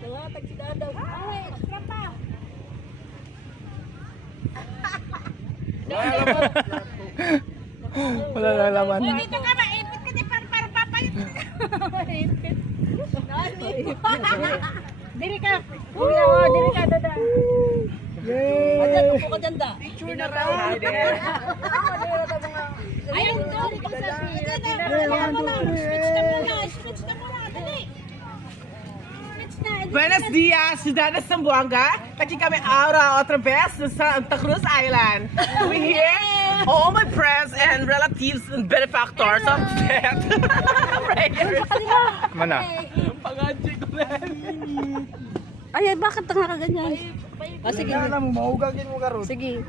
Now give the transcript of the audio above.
Nangatag si Dadaw. Ay, krapa. Wala na laman. Dito ka, maipit ka. Para papalit. Maipit. Diri ka. Kuya, diri ka, Dada. Ayan, upo ka dyan, Da. Picture na raw. Ayun doon, pang sa switch ka muna, dali. Switch na. Buenos dias, Ciudades Zamboanga. Aqui kami Aura, outra vez, no Santa Cruz Island. We here, all my friends and relatives and benefactors of death. Mana? Panganchi ko na. Ay, bakit nga ka ganyan? Sige. Alam mo, mahugagin mo karon. Sige.